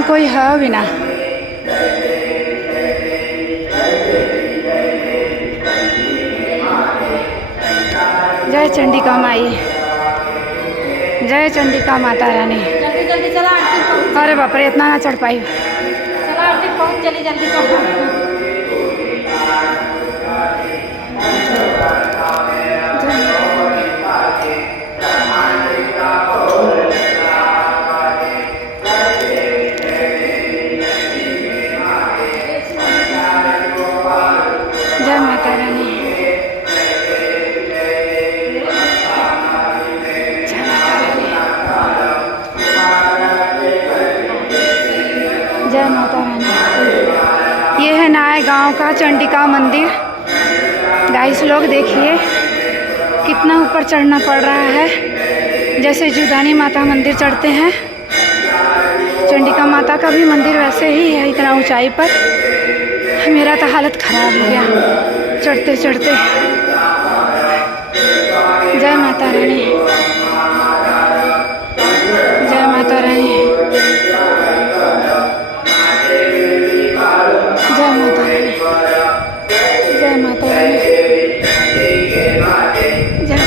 यहाँ कोई है भी ना। जय चंडिका माई, जय चंडिका माता रानी। जल्दी जल्दी चला आरती पहुंच। अरे बाप रे, इतना ना चढ़ पाई। चला आरती पहुंच, चली जल्दी चला। जय माता रानी, जय माता रानी, जय माता रानी। ये है नए गांव का चंडिका मंदिर। गाइस लोग देखिए कितना ऊपर चढ़ना पड़ रहा है, जैसे जुदानी माता मंदिर चढ़ते हैं। चंडिका माता का भी मंदिर वैसे ही है, इतना ऊंचाई पर। मेरा तो हालत खराब हो गया चढ़ते चढ़ते। जय माता रानी, जय माता रानी, जय माता रानी, जय माता रानी, जय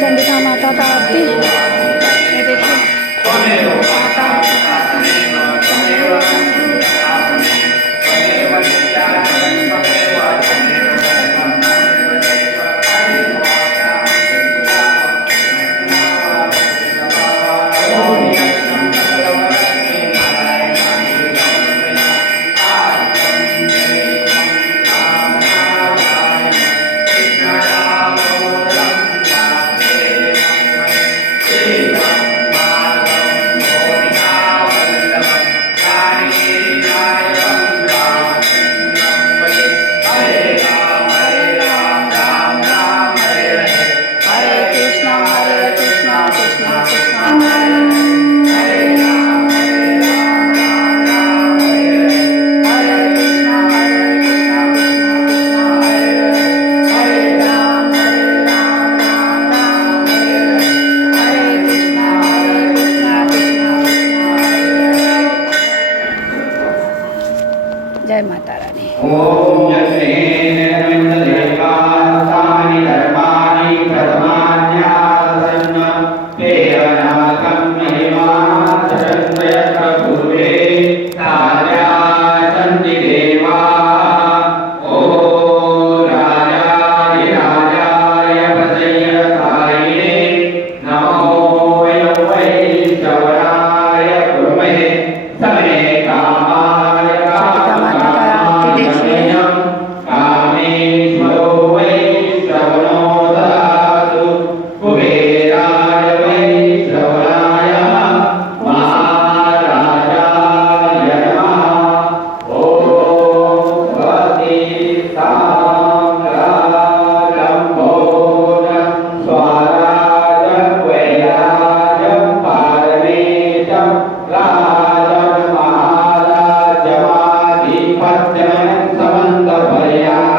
चंडिका माता का आरती। ये देखिए माता जय माता रानी। ओम यस्मिन् देवास्तानि धर्माणि प्रथमान्यासन् ते अनाकं महिमासन् पूर्वे सार्या सन्ति देवाः। ॐ राजाय राजाय पतयसायिने नमो वै श्रवणाय कुर्महे समे कामाय कामेश्वरो वै श्रवणो ददातु कुबेराय वै श्रवणाय महाराजाय नमः। ॐ भवति साम्राज्यं भोजं स्वराजं वैराजं पारमेशं